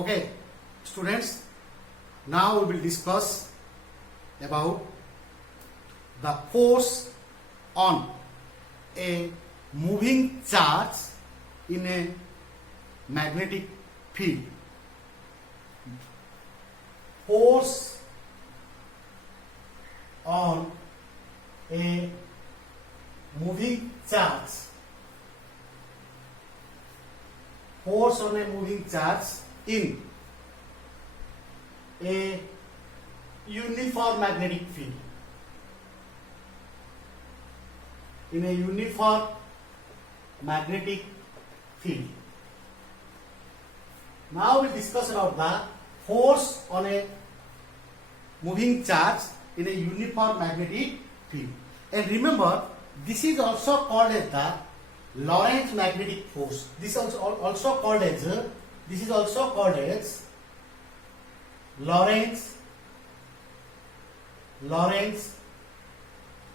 Okay, students, now we will discuss about the force on a moving charge in a magnetic field. Force on a moving charge. Force on a moving charge in a uniform magnetic field. In a uniform magnetic field. Now we discuss about the force on a moving charge in a uniform magnetic field. And remember, this is also called as the Lorentz magnetic force. This is also called as Lorentz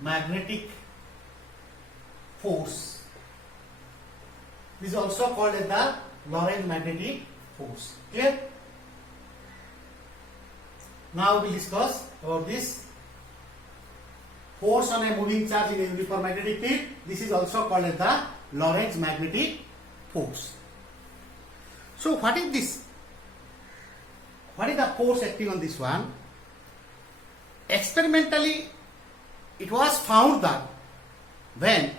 magnetic force. This is also called as the Lorentz magnetic force. Clear? Now we will discuss about this force on a moving charge in a uniform magnetic field. This is also called as the Lorentz magnetic force. So what is this? What is the force acting on this one? Experimentally, it was found that when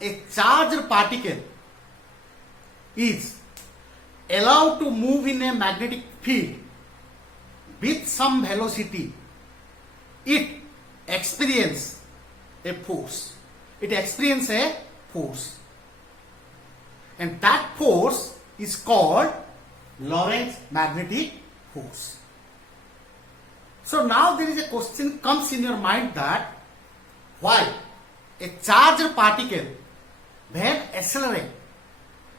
a charged particle is allowed to move in a magnetic field with some velocity, it experiences a force. It experiences a force. And that force is called Lorentz magnetic force. So now there is a question comes in your mind that why a charged particle when accelerate,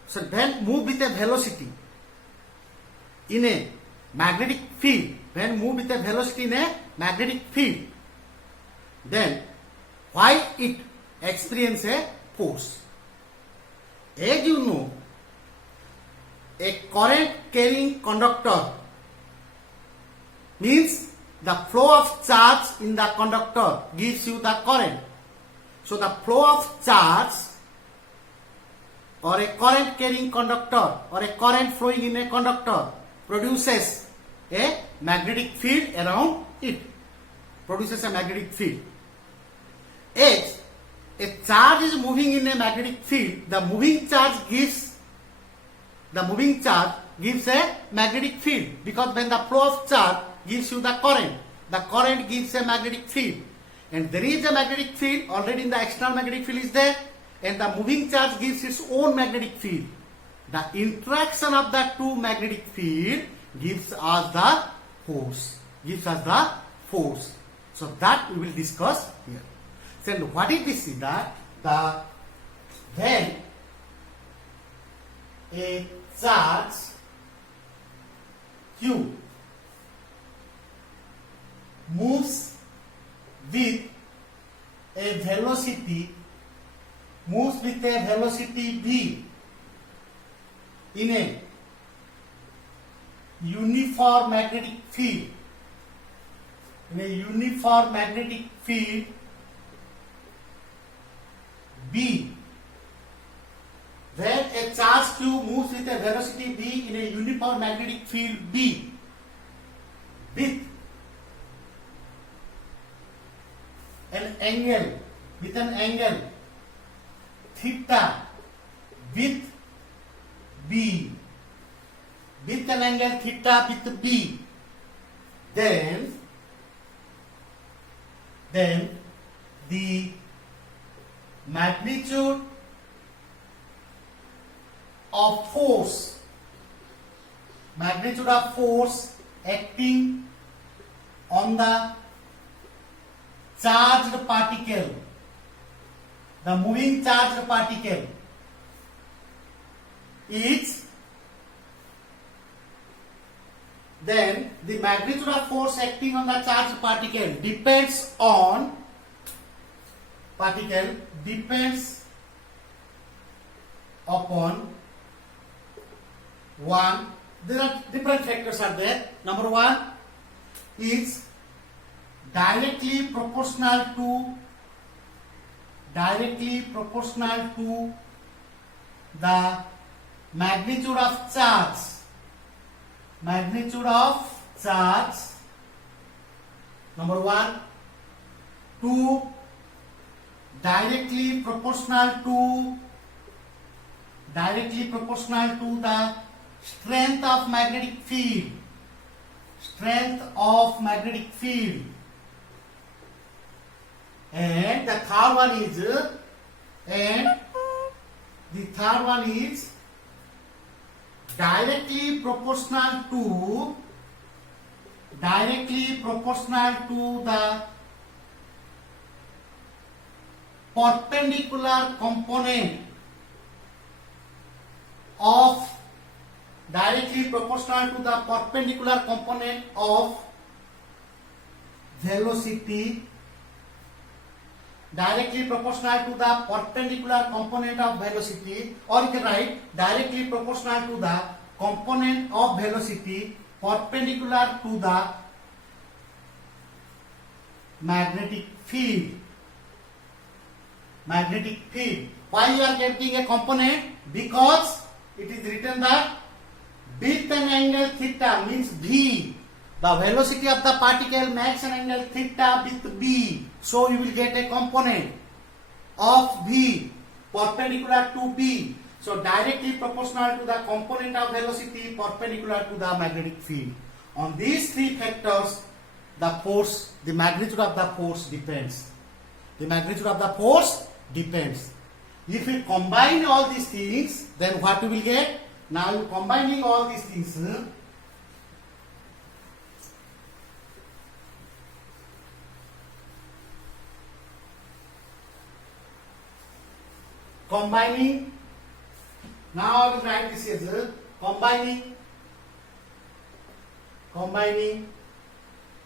so when move with a velocity in a magnetic field, when move with a velocity in a magnetic field, then why it experience a force? As you know, a current carrying conductor means the flow of charge in the conductor gives you the current. So the flow of charge or a current carrying conductor or a current flowing in a conductor produces a magnetic field around it. Produces a magnetic field. As a charge is moving in a magnetic field, the moving charge gives a magnetic field, because when the flow of charge gives you the current gives a magnetic field, and there is a magnetic field already in the external magnetic field is there, and the moving charge gives its own magnetic field. The interaction of the two magnetic field gives us the force. So that we will discuss here. So what is this? That when a charge Q moves with a velocity v in a uniform magnetic field, B, when a charge Q moves with a velocity v in a uniform magnetic field B with an angle theta with B, with an angle theta with B, then the magnitude of force acting on the charged particle, the moving charged particle, is then the magnitude of force acting on the charged particle depends on upon 1. there are different factors are there. Number one is directly proportional to the magnitude of charge. Number one. Two, directly proportional to the strength of magnetic field. And the third one is directly proportional to the perpendicular component of velocity, or you can write directly proportional to the component of velocity perpendicular to the magnetic field. Why you are getting a component? Because it is written that with an angle theta means V. The velocity of the particle makes an angle theta with B. So you will get a component of V perpendicular to B. So directly proportional to the component of velocity perpendicular to the magnetic field. On these three factors, the magnitude of the force depends. If you combine all these things, then what you will get? Now you combining all these things. Combining. Now I will write this as combining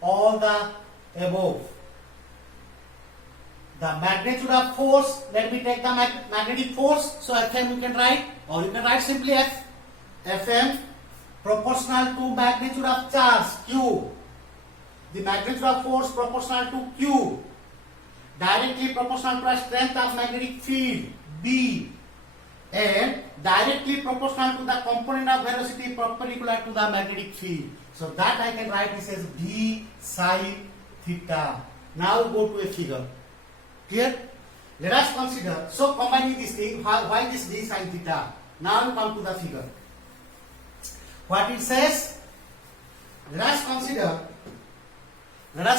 all the above. The magnitude of force, let me take the magnetic force. So Fm you can write, or you can write simply F. Fm proportional to magnitude of charge Q. The magnitude of force proportional to Q. Directly proportional to the strength of magnetic field B. And directly proportional to the component of velocity perpendicular to the magnetic field. So that I can write this as V sine theta. Now go to a figure. Clear? Let us consider. So combining this thing, why this V sine theta? Now we come to the figure. What it says? Let us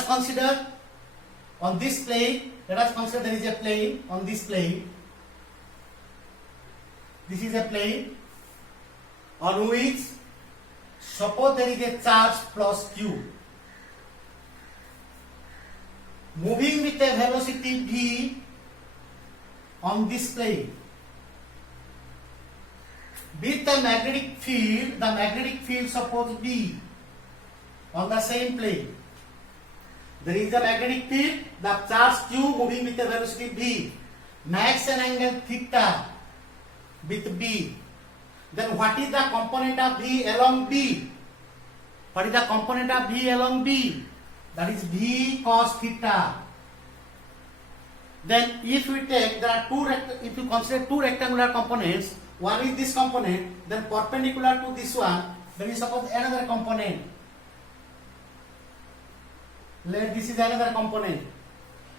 consider on this plane. Let us consider there is a plane. On this plane, this is a plane on which suppose there is a charge plus Q moving with a velocity V on this plane with the magnetic field suppose B on the same plane. There is a magnetic field, the charge Q moving with a velocity V makes an angle theta with B. Then what is the component of V along B? That is V cos theta. Then if we take, if you consider two rectangular components, one is this component, then perpendicular to this one, then we suppose another component. This is another component.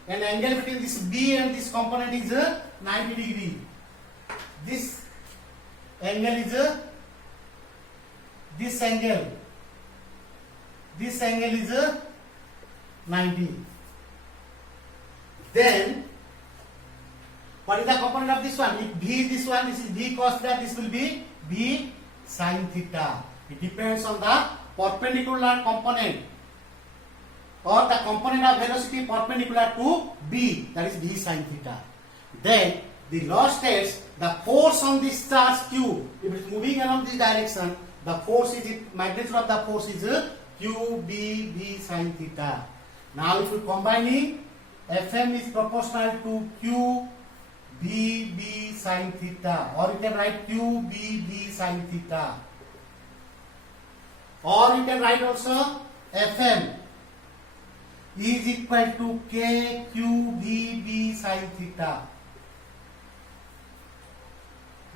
And angle between this B and this component is 90 degree. This angle is this angle is 90. Then what is the component of this one? If V is this one, this is V cos theta, this will be V sin theta. It depends on the perpendicular component or the component of velocity perpendicular to B, that is V sin theta. Then the law states the force on this charge Q, if it is moving along this direction, the force is, magnitude of the force is Q B V sin theta. Now if you combining, Fm is proportional to Q B B sin theta, or you can write Q B B sin theta. or you can write also Fm is equal to KQVB sin theta.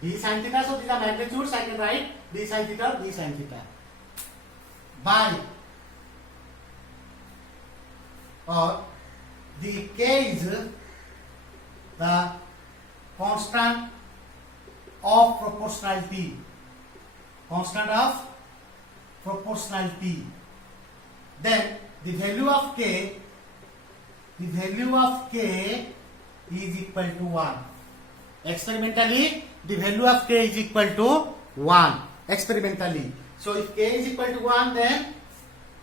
B sin theta, so these are magnitudes. I can write B sin theta, B sin theta by, or the K is the constant of proportionality. Constant of proportionality. Then the value of K is equal to 1. Experimentally, the value of K is equal to 1. Experimentally. So if K is equal to 1, then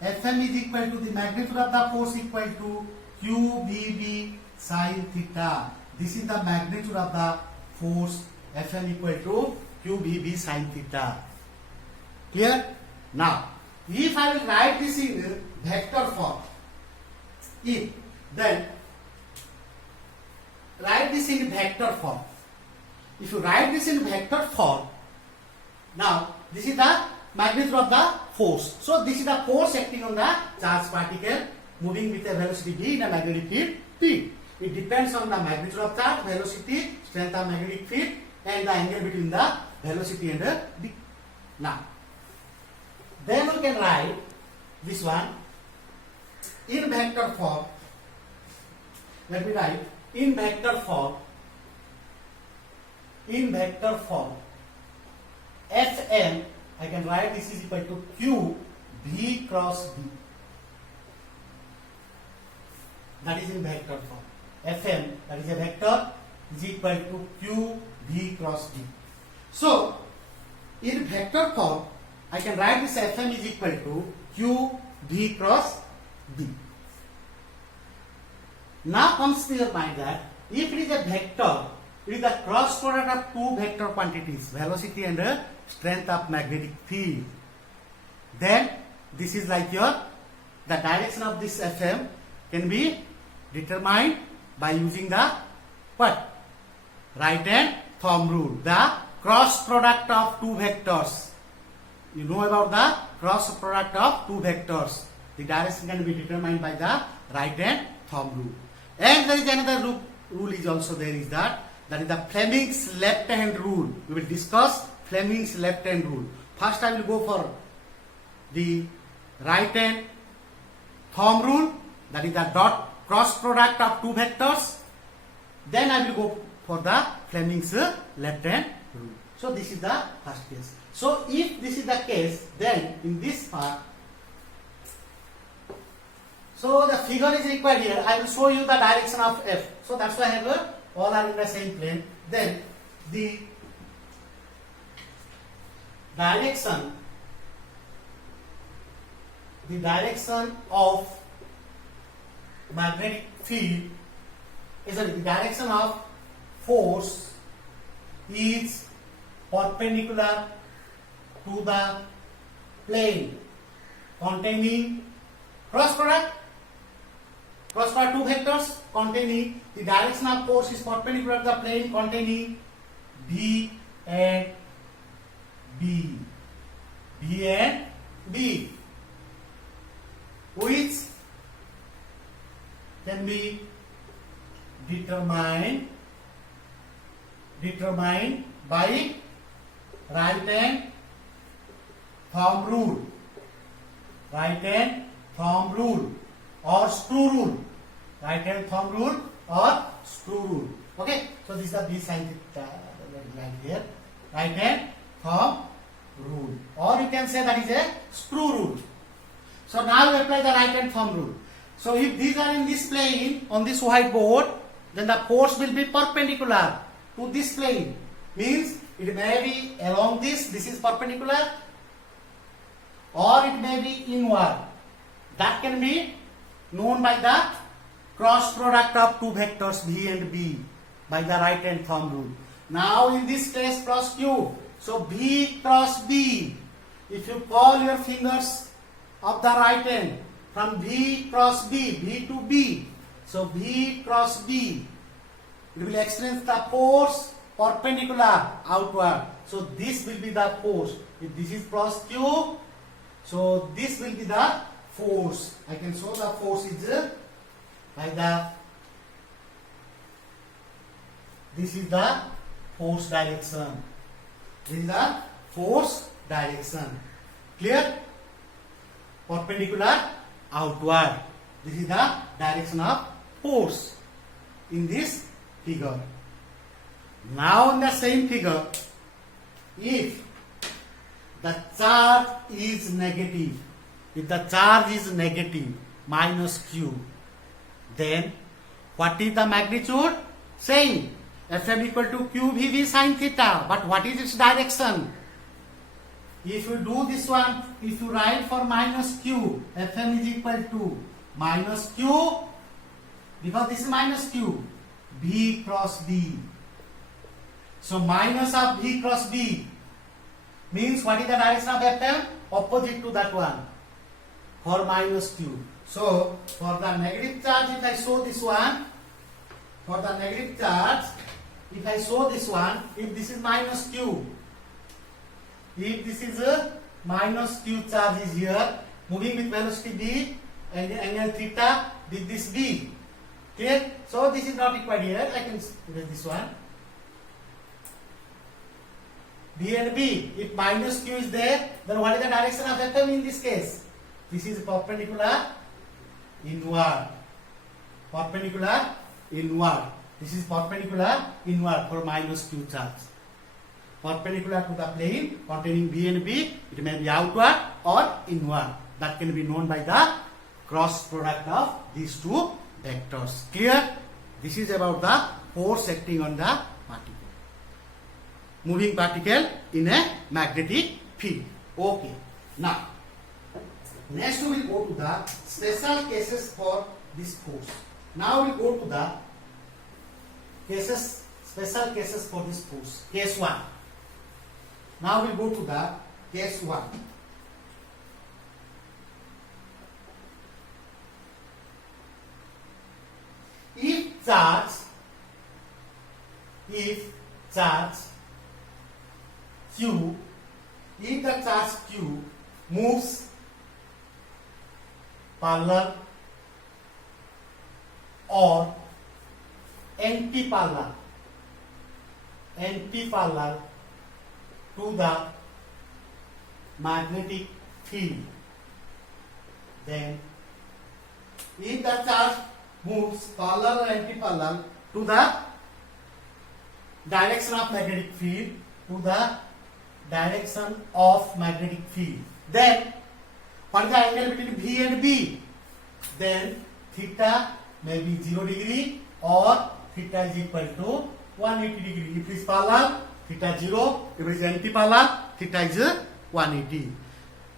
Fm is equal to the magnitude of the force equal to QBB sin theta. This is the magnitude of the force. Fm equal to QBB sin theta. Clear? Now, if I will write this in vector form, then write this in vector form. If you write this in vector form, now this is the magnitude of the force. So this is the force acting on the charged particle moving with a velocity v in a magnetic field P. It depends on the magnitude of charge, velocity, strength of magnetic field, and the angle between the velocity and the v. Now, then we can write this one in vector form. Let me write in vector form. In vector form, Fm, I can write this is equal to Q V cross B. That is in vector form. Fm, that is a vector, is equal to Q V cross B. So, in vector form, I can write this Fm is equal to Q V cross B. Now comes to your mind that if it is a vector, it is the cross product of two vector quantities, velocity and strength of magnetic field. Then this is like the direction of this Fm can be determined by using the what? Right hand thumb rule. The cross product of two vectors. You know about the cross product of two vectors. The direction can be determined by the right hand thumb rule. And there is another rule is also there is that is the Fleming's left hand rule. We will discuss Fleming's left hand rule. First I will go for the right hand thumb rule, that is the dot cross product of two vectors. Then I will go for the Fleming's left hand rule. So this is the first case. So if this is the case, then in this part, so the figure is required here. I will show you the direction of F. So that's why I have all are in the same plane. Then the direction of magnetic field is the direction of force is perpendicular to the plane containing cross product two vectors containing the direction of force is perpendicular to the plane containing B and B, which can be determined by right hand thumb rule or screw rule. Right hand thumb rule or screw rule. Okay, so this is the B sin theta like here. Right hand thumb rule, or you can say that is a screw rule. So now we apply the right hand thumb rule. So if these are in this plane on this whiteboard, then the force will be perpendicular to this plane. Means it may be along this is perpendicular, or it may be inward. That can be known by the cross product of two vectors V and B by the right hand thumb rule. Now in this case cross Q. So V cross B. If you call your fingers of the right hand from V cross B, V to B. So V cross B, it will experience the force perpendicular outward. So this will be the force. If this is cross Q, So this will be the force. I can show the force is by the, this is the force direction. This is the force direction. Clear? Perpendicular outward. This is the direction of force in this figure. Now in the same figure, if the charge is negative, if the charge is negative, minus q, then what is the magnitude? Same, Fm equal to qvv sin theta, but what is its direction? If you do this one, if you write for minus q, Fm is equal to minus q, because this is minus q, v cross b. So minus of v cross b means what is the direction of Fm? Opposite to that one, for minus q. So for the negative charge, if I show this one, for the negative charge, if I show this one, if this is minus q, if this is a minus q charge is here, moving with velocity b and angle theta with this b. Clear? So this is not required here. I can erase this one. B and B. If minus q is there, then what is the direction of Fm in this case? This is perpendicular inward. Perpendicular inward. This is perpendicular inward for minus q charge. Perpendicular to the plane containing B and B, it may be outward or inward. That can be known by the cross product of these two vectors. Clear? This is about the force acting on the particle. Moving particle in a magnetic field. Okay. Now, next we will go to the special cases for this force. Now we go to the cases, special cases for this force. Case 1. Now we go to the case 1. If charge Q, if the charge Q moves parallel or anti-parallel to the magnetic field, then if the charge moves parallel or anti-parallel to the direction of magnetic field, then what is the angle between V and B? Then theta may be 0 degree or theta is equal to 180 degree. If it is parallel, theta 0. If it is anti-parallel, theta is 180.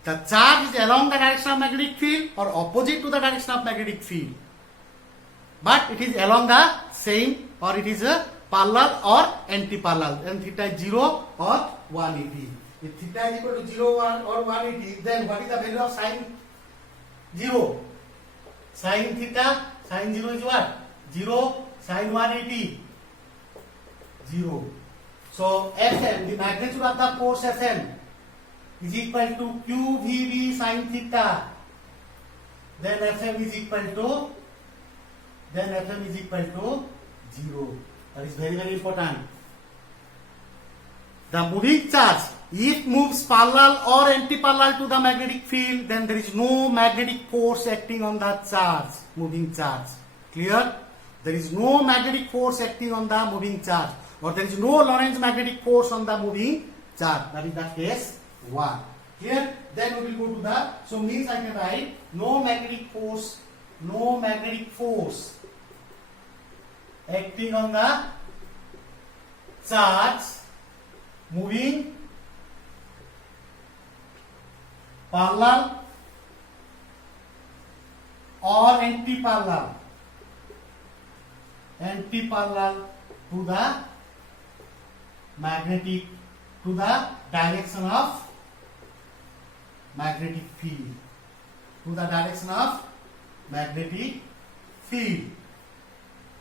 The charge is along the direction of magnetic field or opposite to the direction of magnetic field, but it is along the same, or it is parallel or anti-parallel, and theta is 0 or 180. If theta is equal to 0 or 180, then what is the value of sine 0? Sine theta, sine 0 is what? 0, sine 180, 0. So Fm, the magnitude of the force Fm is equal to QVB sine theta. Then Fm is equal to 0. That is very, very important. The moving charge, if moves parallel or anti-parallel to the magnetic field, then there is no magnetic force acting on the charge, moving charge. Clear? There is no magnetic force acting on the moving charge, or there is no Lorentz magnetic force on the moving charge. That is the case 1. Clear? Then we will go to the, so means I can write no magnetic force acting on the charge moving parallel or anti-parallel to the magnetic, to the direction of magnetic field,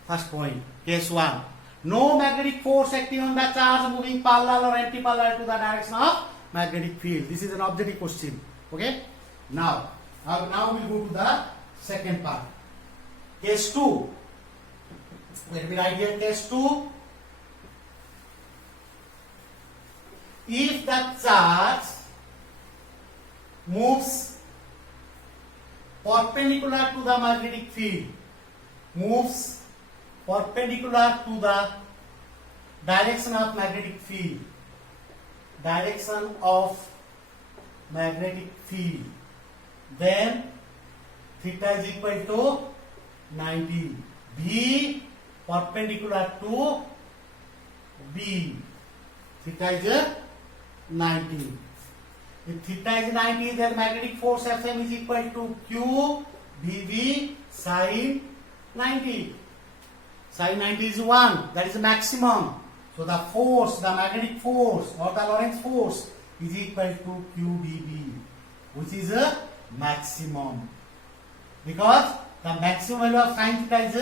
First point, case 1. No magnetic force acting on the charge moving parallel or anti-parallel to the direction of magnetic field. This is an objective question. Okay. Now we'll go to the second part. Case 2. Let me write here case 2. If the charge moves perpendicular to the magnetic field, moves perpendicular to the direction of magnetic field, direction of magnetic field, then theta is equal to 90. B perpendicular to B, theta is 90. If theta is 90, then magnetic force Fm is equal to Q BV sin 90. Sin 90 is 1, that is the maximum. So the force, the magnetic force or the Lorentz force is equal to QBB, which is a maximum. Because the maximum value of sin theta is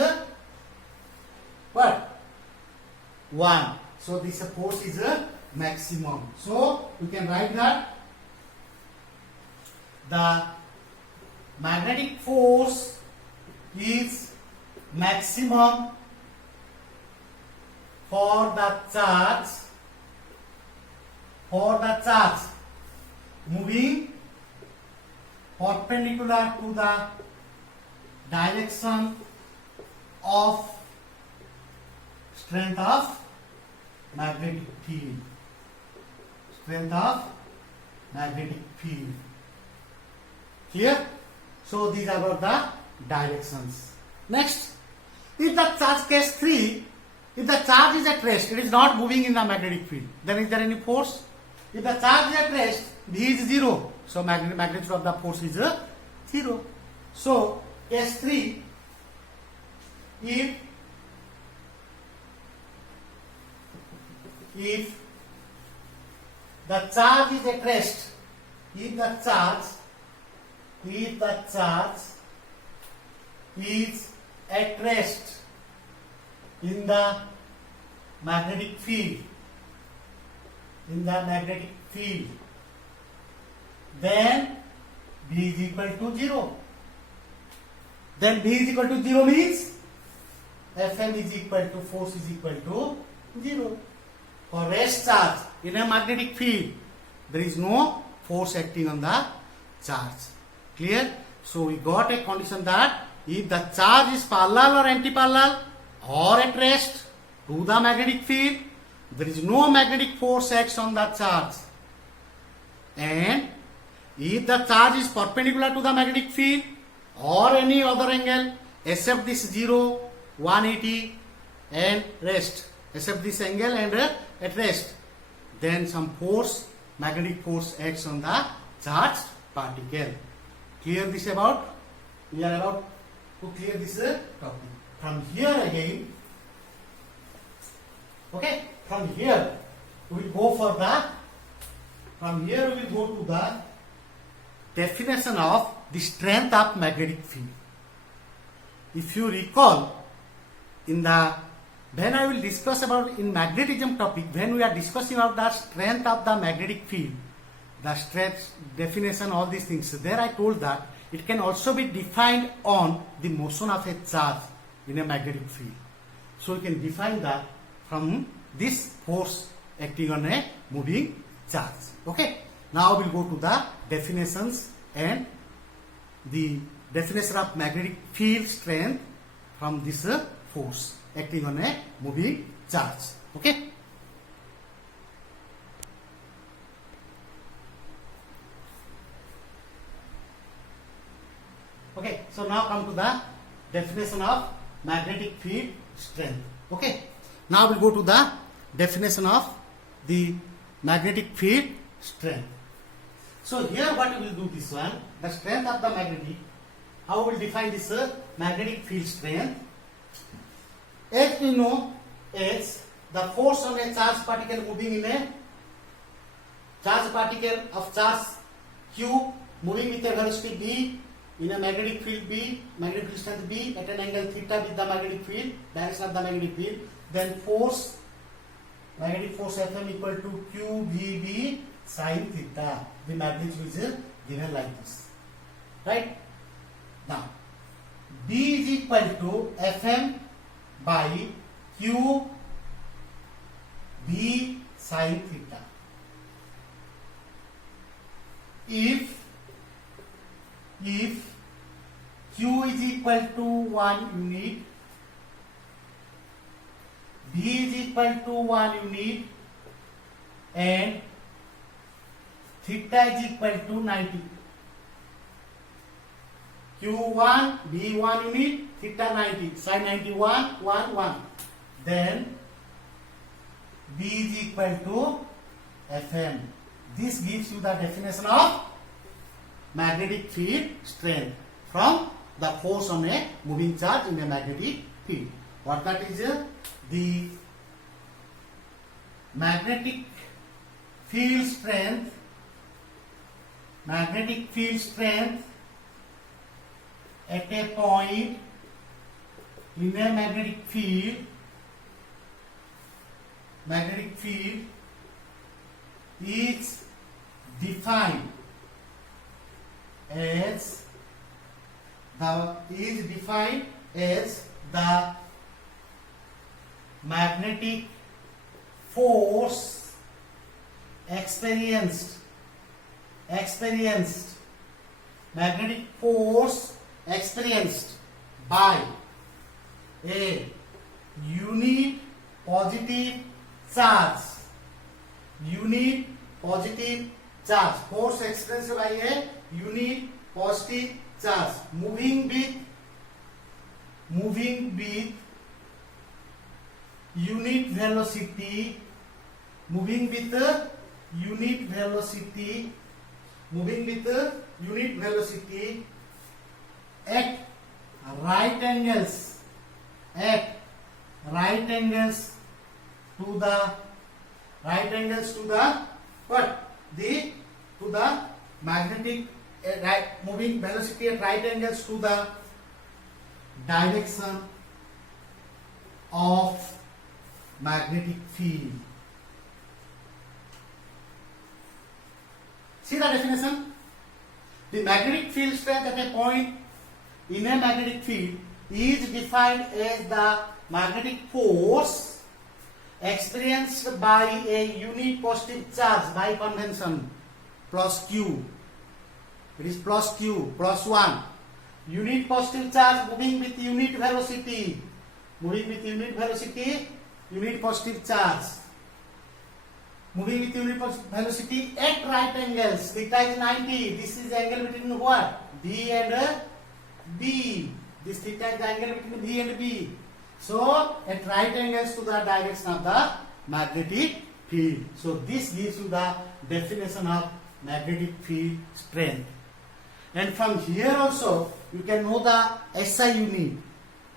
what? 1. So this force is a maximum. So we can write that the magnetic force is maximum for the charge moving perpendicular to the direction of strength of magnetic field. Strength of magnetic field. Clear? So these are about the directions. Next, if the charge case 3, if the charge is at rest, it is not moving in the magnetic field, then is there any force? If the charge is at rest, V is 0. So magnitude of the force is 0. So case 3, if the charge is at rest, if the charge is at rest in the magnetic field, then B is equal to 0. Then B is equal to 0 means Fm is equal to, force is equal to 0. For rest charge in a magnetic field, there is no force acting on the charge. Clear? So we got a condition that if the charge is parallel or anti-parallel or at rest to the magnetic field, there is no magnetic force acts on the charge. And if the charge is perpendicular to the magnetic field or any other angle except this 0, 180 and rest, except this angle and at rest, then some force, magnetic force acts on the charged particle. Clear this about? We are about to clear this topic. From here again, okay, from here we will go for the, from here we will go to the definition of the strength of magnetic field. If you recall, in the, when I will discuss about in magnetism topic, when we are discussing about the strength of the magnetic field, the strength, definition, all these things, there I told that it can also be defined on the motion of a charge in a magnetic field. So we can define that from this force acting on a moving charge. Okay. Now we'll go to the definitions and the definition of magnetic field strength from this force acting on a moving charge. Okay. Okay, so now come to the definition of magnetic field strength. Okay, now we'll go to the definition of the magnetic field strength. So here what we will do this one, the strength of the magnetic, how we will define this magnetic field strength. As we know, is the force on a charged particle moving in a charged particle of charge Q moving with a velocity v in a magnetic field B, magnetic field strength B at an angle theta with the magnetic field, direction of the magnetic field, then force, magnetic force Fm equal to QVB sin theta. The magnitude is given like this. right? Now B is equal to Fm by Q B sin theta. If Q is equal to 1 unit, B is equal to 1 unit, and theta is equal to 90. Q1, B1 unit, theta 90, sin 91, 1, 1. Then B is equal to Fm. This gives you the definition of magnetic field strength from the force on a moving charge in a magnetic field. What that is? The magnetic field strength at a point in a magnetic field is defined as the magnetic force experienced by a unit positive charge. Force experienced by a unit positive charge moving with unit velocity at right angles to the magnetic moving velocity at right angles to the direction of magnetic field. See the definition? The magnetic field strength at a point in a magnetic field is defined as the magnetic force experienced by a unit positive charge by convention plus Q. It is plus Q, plus 1. Unit positive charge moving with unit velocity. Unit positive charge. Moving with unit velocity at right angles. Theta is 90. This is the angle between what? B and B. This theta is the angle between B and B. So, at right angles to the direction of the magnetic field. So, this gives you the definition of magnetic field strength. And from here also, you can know the SI unit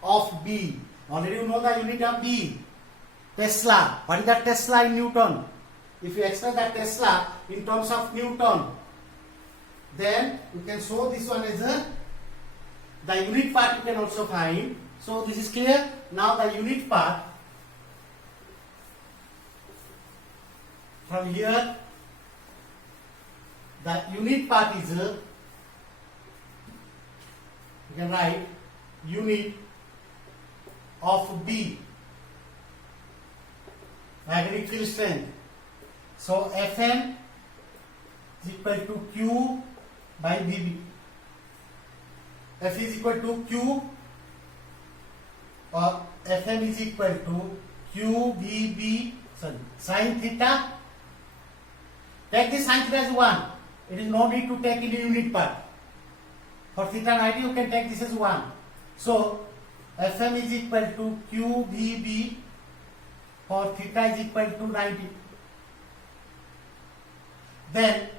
of B. Already you know the unit of B. Tesla. What is the Tesla in Newton? If you express that Tesla in terms of Newton, then you can show this one as the unit part you can also find. So this is clear. Now the unit part, from here, the unit part is, you can write unit of B, magnetic field strength. So Fm is equal to Q by Bb. F is equal to Q, or Fm is equal to QBB, sin theta. Take this sin theta as 1. It is no need to take in the unit part. For theta 90, you can take this as 1. So Fm is equal to QBB for theta is equal to 90. Then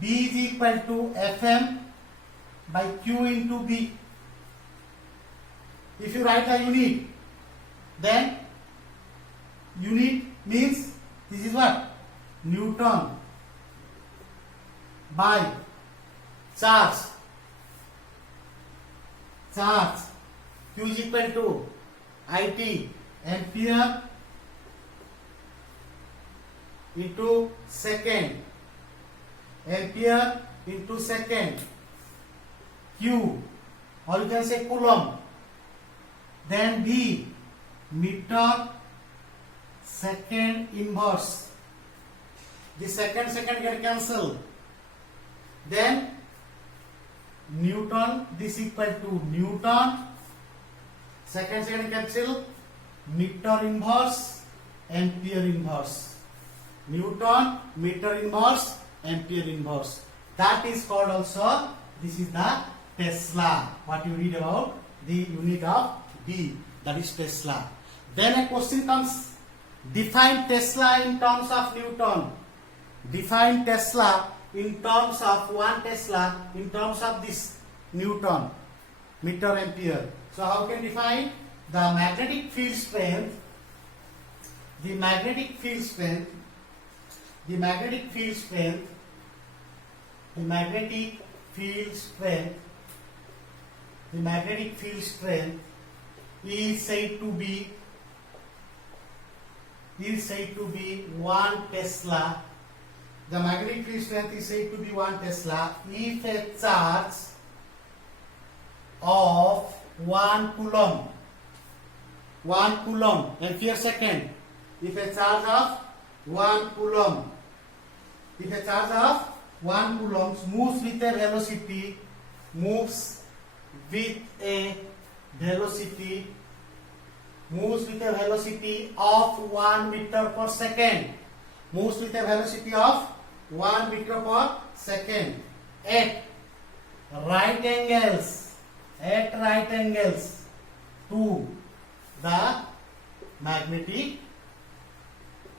B is equal to Fm by Q into B. If you write a unit, then unit means this is what? Newton by charge. Q is equal to IT, ampere into second. Ampere into second. Q, or you can say coulomb. Then V, meter second inverse. The second get cancelled. Then Newton, this equal to Newton. Second cancel. Meter inverse, ampere inverse. Newton, meter inverse, ampere inverse. That is called also, this is the Tesla. What you read about the unit of B, that is Tesla. Then a question comes, define Tesla in terms of Newton. Define Tesla in terms of 1 Tesla, in terms of this Newton, meter ampere. So how can define? The magnetic field strength, the magnetic field strength, the magnetic field strength, the magnetic field strength, the magnetic field strength is said to be 1 Tesla. The magnetic field strength is said to be 1 Tesla if a charge of 1 coulomb, and here second, if a charge of 1 coulomb, moves with a velocity, of 1 meter per second, at right angles to the magnetic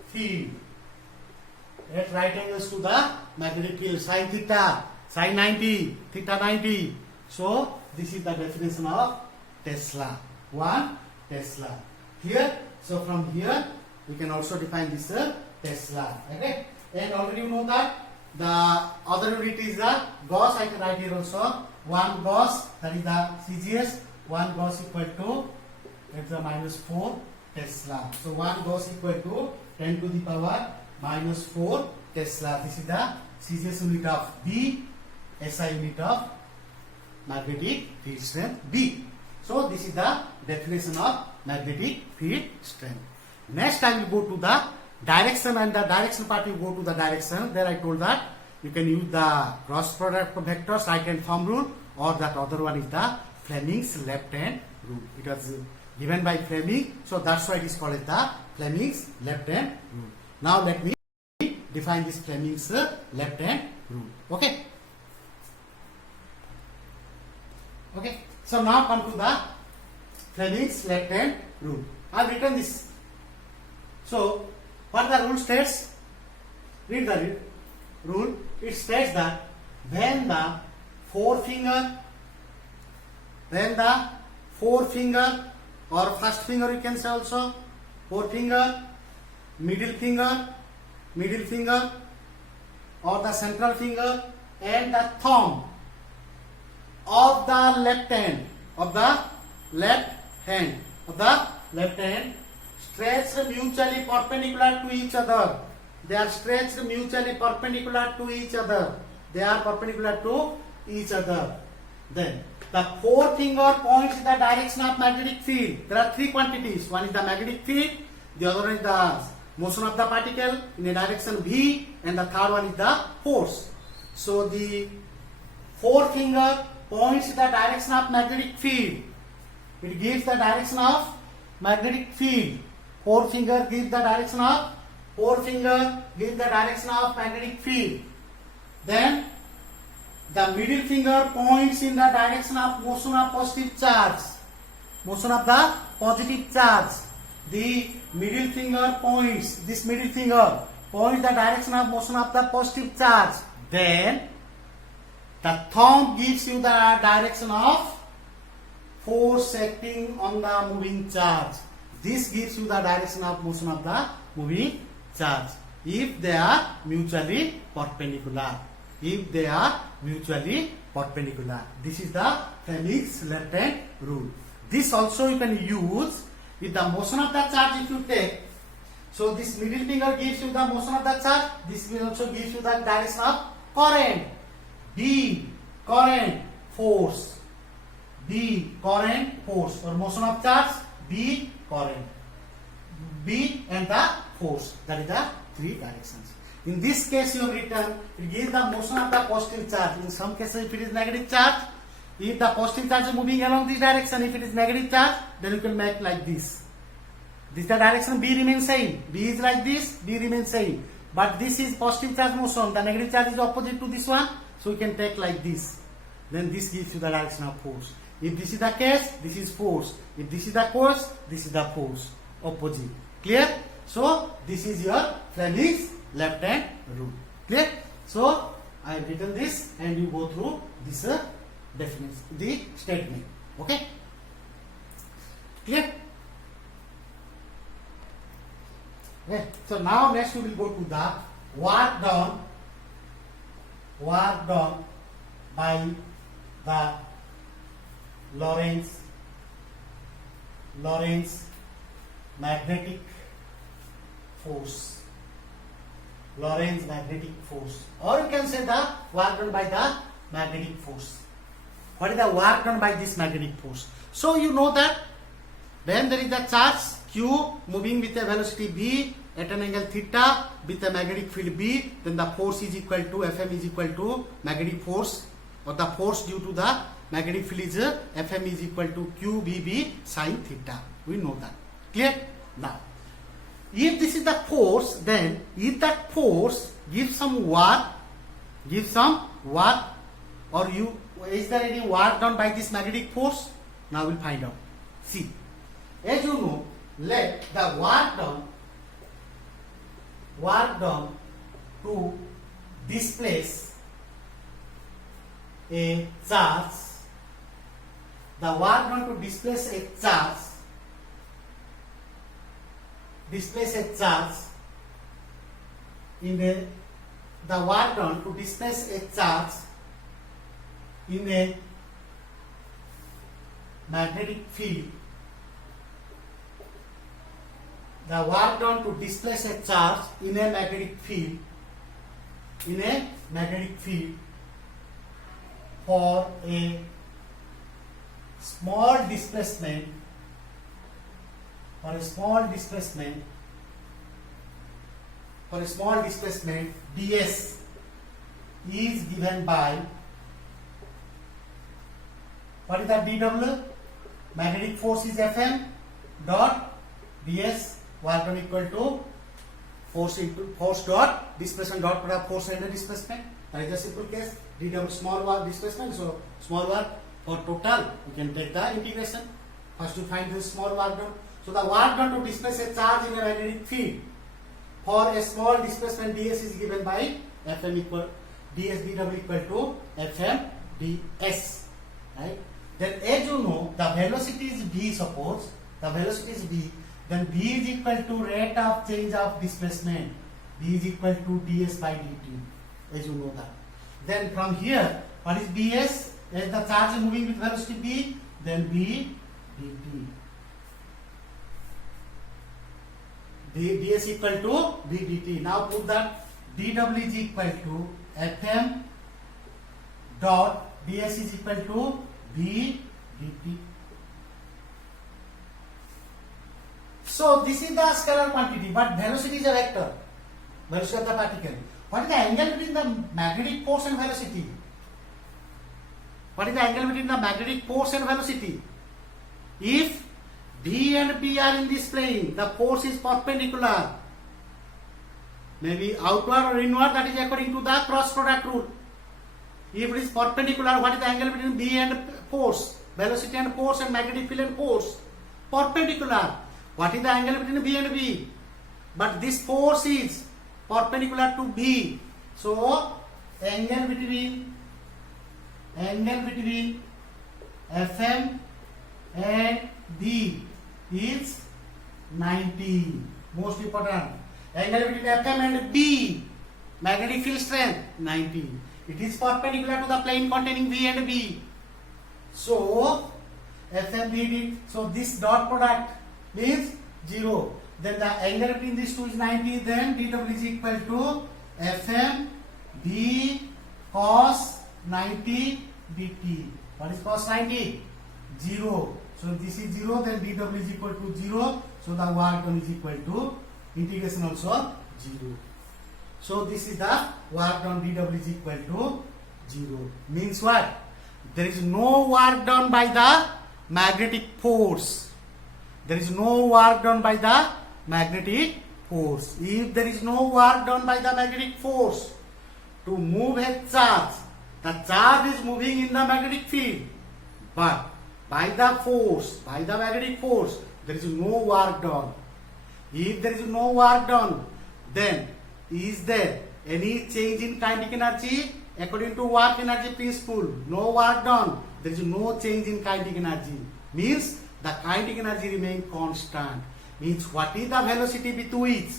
field. At right angles to the magnetic field, sin theta, sin 90, theta 90. So this is the definition of Tesla, 1 Tesla. Here, so from here we can also define this Tesla. Okay, and already you know that the other unit is the Gauss. I can write here also 1 Gauss, that is the CGS. 1 Gauss equal to, it's a minus 4 Tesla. So 1 Gauss equal to 10 to the power minus 4 Tesla. This is the CGS unit of B, SI unit of magnetic field strength B. So this is the definition of magnetic field strength. Next I will go to the direction, and the direction part you go to the direction. There I told that you can use the cross product of vectors, right hand thumb rule, or that other one is the Fleming's left hand rule. It was given by Fleming, so that's why it is called the Fleming's left hand rule. Now let me define this Fleming's left hand rule. Okay. So now come to the Fleming's left hand rule. I have written this. So what the rule states? Read the rule. It states that when the forefinger or first finger, you can say also forefinger, middle finger, or the central finger, and the thumb of the left hand, stretched mutually perpendicular to each other. They are stretched mutually perpendicular to each other. Then the forefinger points in the direction of magnetic field. There are 3 quantities. One is the magnetic field, the other one is the motion of the particle in a direction V, and the third one is the force. So the forefinger points in the direction of magnetic field. It gives the direction of magnetic field. Forefinger gives the direction of magnetic field. Then the middle finger points in the direction of motion of positive charge. The middle finger points, this middle finger points the direction of motion of the positive charge. Then the thumb gives you the direction of force acting on the moving charge. This gives you the direction of motion of the moving charge if they are mutually perpendicular. This is the Fleming's left hand rule. This also you can use with the motion of the charge. If you take, so this middle finger gives you the motion of the charge. This will also gives you the direction of current. force, B current, force, or motion of charge, B current, B and the force. That is the three directions. In this case, you have written, it gives the motion of the positive charge. In some cases, if it is negative charge, if the positive charge is moving along this direction, if it is negative charge, then you can make like this. This is the direction, B remains same. B is like this, B remains same. But this is positive charge motion, the negative charge is opposite to this one, so you can take like this. Then this gives you the direction of force. If this is the case, this is force. If this is the course, this is the force. Opposite. Clear? So, this is your Fleming's left hand rule. Clear? So, I have written this and you go through this definition, the statement. Okay? Clear? Okay. So, now next we will go to the work done by the Lorentz magnetic force. Lorentz magnetic force, or you can say the work done by the magnetic force. What is the work done by this magnetic force? So you know that when there is the charge Q moving with a velocity v at an angle theta with a magnetic field B, then the force is equal to Fm is equal to magnetic force, or the force due to the magnetic field is Fm is equal to QVB sin theta. We know that. Clear? Now, if this is the force, then if that force gives some work, or is there any work done by this magnetic force? Now we'll find out. See, as you know, let the work done to displace a charge, the work done to displace a charge in the work done to displace a charge in a magnetic field, the work done to displace a charge in a magnetic field for a small displacement ds is given by, what is that dw? Magnetic force is Fm dot ds, work done equal to force dot displacement dot product force and displacement. That is a simple case. dw small work displacement, so small work for total we can take the integration. First you find this small work done. So the work done to displace a charge in a magnetic field for a small displacement ds is given by Fm equal ds dw equal to Fm ds. Right? Then as you know, the velocity is v, suppose the velocity is v, then v is equal to rate of change of displacement, v is equal to ds by dt, as you know that. Then from here, what is ds? As the charge is moving with velocity v, then v dt. ds equal to v dt. Now put that dw is equal to Fm dot ds is equal to v dt. So this is the scalar quantity, but velocity is a vector, velocity of the particle. What is the angle between the magnetic force and velocity? What is the angle between the magnetic force and velocity? If V and P are in this plane, the force is perpendicular, maybe outward or inward, that is according to the cross product rule. If it is perpendicular, what is the angle between V and force? Velocity and force and magnetic field and force? Perpendicular. What is the angle between V and V? But this force is perpendicular to V. So, angle between Fm and V is 90. Most important. Angle between Fm and B, magnetic field strength, 90. It is perpendicular to the plane containing V and B. So, Fm V, so this dot product means 0. Then the angle between these two is 90. Then dw is equal to Fm V cos 90 dt. What is cos 90? 0. So if this is 0, then dw is equal to 0. So the work done is equal to integration also 0. So this is the work done, dw is equal to 0. Means what? There is no work done by the magnetic force. There is no work done by the magnetic force. If there is no work done by the magnetic force to move a charge, the charge is moving in the magnetic field. But by the force, by the magnetic force, there is no work done. If there is no work done, then is there any change in kinetic energy? According to work energy principle, no work done, there is no change in kinetic energy. Means the kinetic energy remains constant. Means what is the velocity with which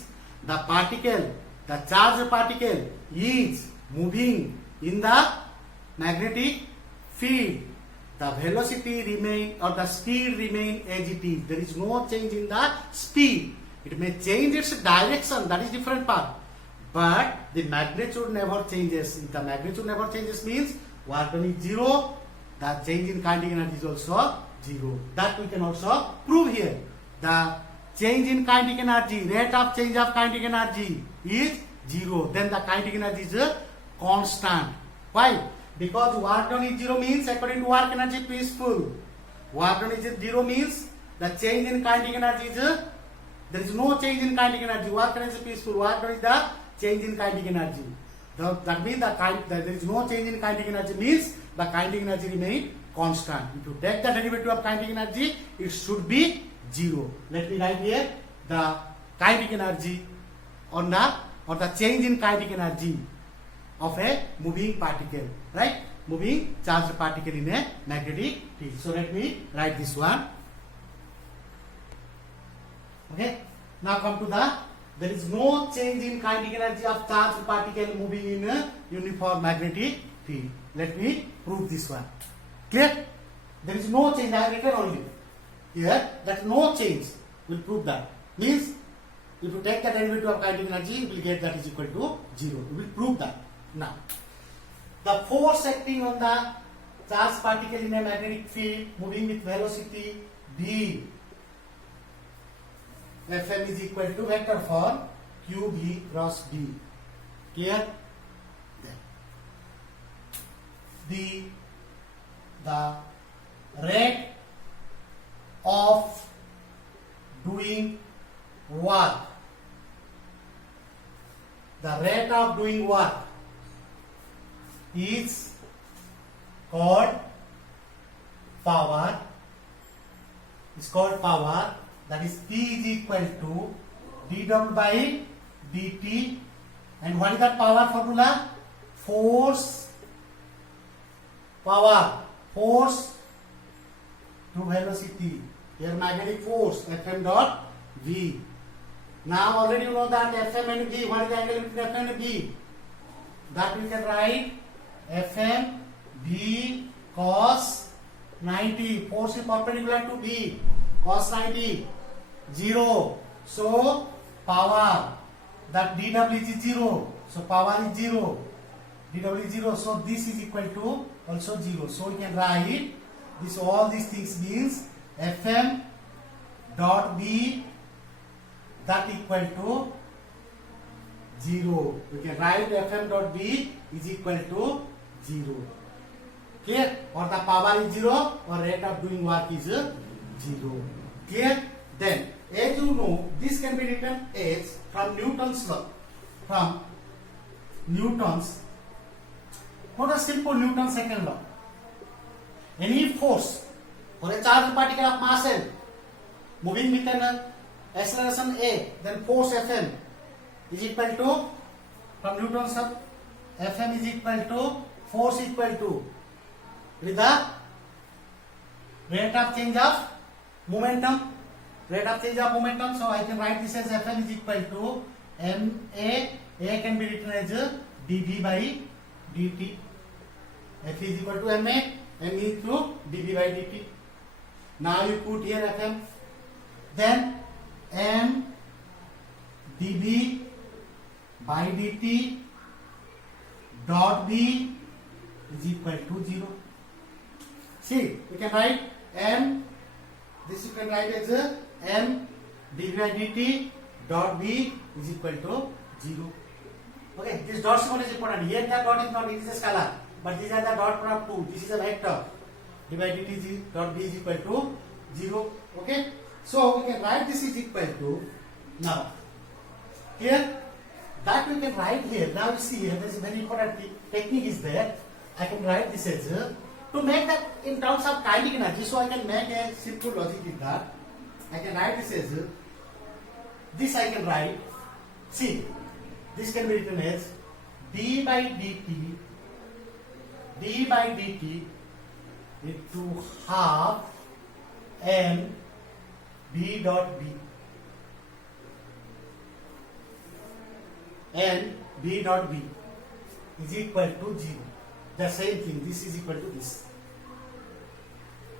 the particle, the charged particle is moving in the magnetic field? The velocity remain or the speed remain as it is. There is no change in the speed. It may change its direction, that is different part. But the magnitude never changes. If the magnitude never changes means work done is 0. The change in kinetic energy is also 0. That we can also prove here. The change in kinetic energy, rate of change of kinetic energy is 0. Then the kinetic energy is constant. Why? Because work done is 0 means according to work energy principle, work done is 0 means the change in kinetic energy is there is no change in kinetic energy. Work energy principle, work done is the change in kinetic energy. That means there is no change in kinetic energy means the kinetic energy remain constant. If you take the derivative of kinetic energy, it should be 0. Let me write here the kinetic energy or the change in kinetic energy of a moving particle, right? Moving charged particle in a magnetic field. So let me write this one. Okay. Now come to there is no change in kinetic energy of charged particle moving in a uniform magnetic field. Let me prove this one. Clear? There is no change. I have written only here that no change. Will prove that. Means if you take the derivative of kinetic energy, you will get that is equal to 0. We will prove that. Now, the force acting on the charged particle in a magnetic field moving with velocity v, Fm is equal to vector form qv cross b. Clear? Then the rate of doing work, the rate of doing work is called power, that is P is equal to dw by dt. And what is that power formula? Force to velocity. Here magnetic force Fm dot v. Now already you know that Fm and v. What is the angle between Fm and v? That we can write Fm v cos 90. Force is perpendicular to v. Cos 90 0. So power, that dw is 0. So power is 0. dw is 0. So this is equal to also 0. So we can write this, all these things means Fm dot v that equal to 0. We can write Fm dot v is equal to 0. Clear? Or the power is 0 or rate of doing work is 0. Clear? Then as you know, this can be written as from Newton's law. From Newton's, not a simple Newton's second law. Any force for a charged particle of mass L moving with an acceleration a, then force Fm is equal to, from Newton's law, Fm is equal to force equal to with the rate of change of momentum. So I can write this as Fm is equal to ma. A can be written as dv by dt. F is equal to ma. M is to dv by dt. Now you put here Fm. Then m dv by dt dot b is equal to 0. See, we can write m, this you can write as a m dv by dt dot b is equal to 0. Okay, this dot symbol is important. Here the dot is not, it is a scalar, but these are the dot product 2. This is a vector. dv by dt dot b is equal to 0. Okay, so we can write this is equal to, now here that we can write here. Now you see here there is a very important technique is there. I can write this as to make that in terms of kinetic energy. So I can make a simple logic with that. I can write this as this. I can write. See, this can be written as d by dt into half m b dot b and b dot b is equal to 0. The same thing, this is equal to this.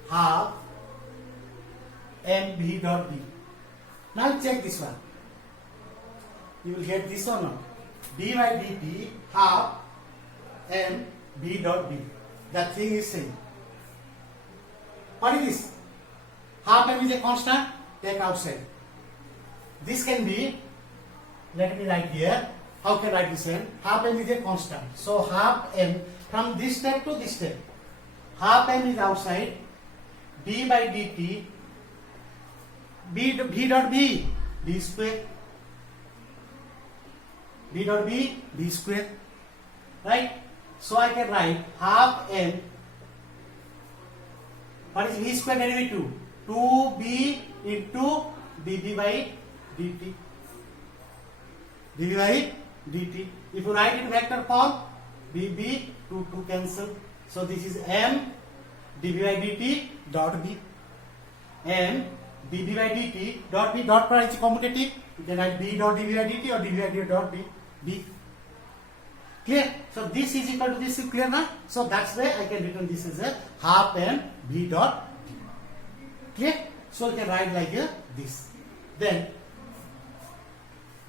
Half m b dot b. Now check this one. You will get this or not. d by dt half m b dot b. The thing is same. What is this? Half m is a constant. Take outside. This can be, let me write here. How can I write this one? Half m is a constant. So half m from this step to this step. Half m is outside. d by dt b dot b b square. b dot b b square. Right? So I can write half m. What is v square derivative? 2b into dv by dt. dv by dt. If you write in vector form, bb 2 cancel. So this is m dv by dt dot b, and dv by dt dot b dot product is commutative. You can write b dot dv by dt or dv by dt dot b. Clear? So this is equal to this, is clear now? So that's why I can written this as a half m b dot d. Clear? So you can write like this. Then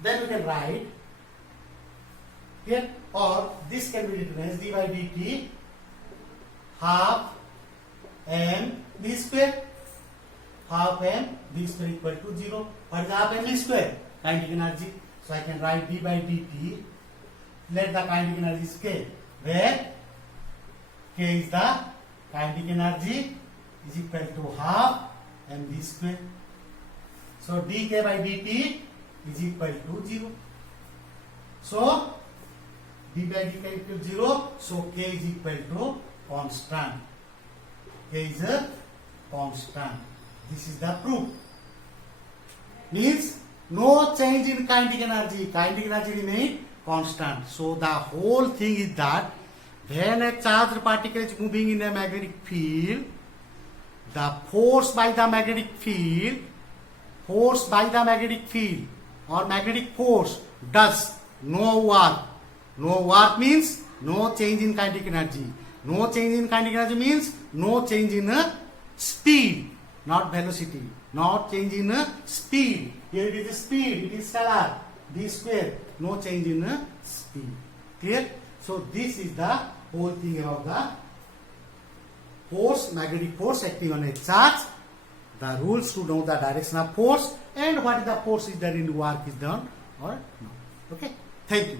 we can write here, or this can be written as d by dt half m b square. Half m b square equal to 0. What is half m b square? Kinetic energy. So I can write d by dt. Let the kinetic energy is k, where k is the kinetic energy is equal to half mv square. So dk by dt is equal to 0. So d by dt equal to 0. So k is equal to constant. K is a constant. This is the proof. Means no change in kinetic energy. Kinetic energy remains constant. So the whole thing is that when a charged particle is moving in a magnetic field, the force by the magnetic field or magnetic force does no work. No work means no change in kinetic energy. No change in kinetic energy means no change in speed, not velocity. Not change in speed. Here it is speed, it is scalar, d square. No change in speed. Clear? So this is the whole thing about the force, magnetic force acting on a charge. The rules to know the direction of force and what is the force is there in work is done or not. Okay? Thank you.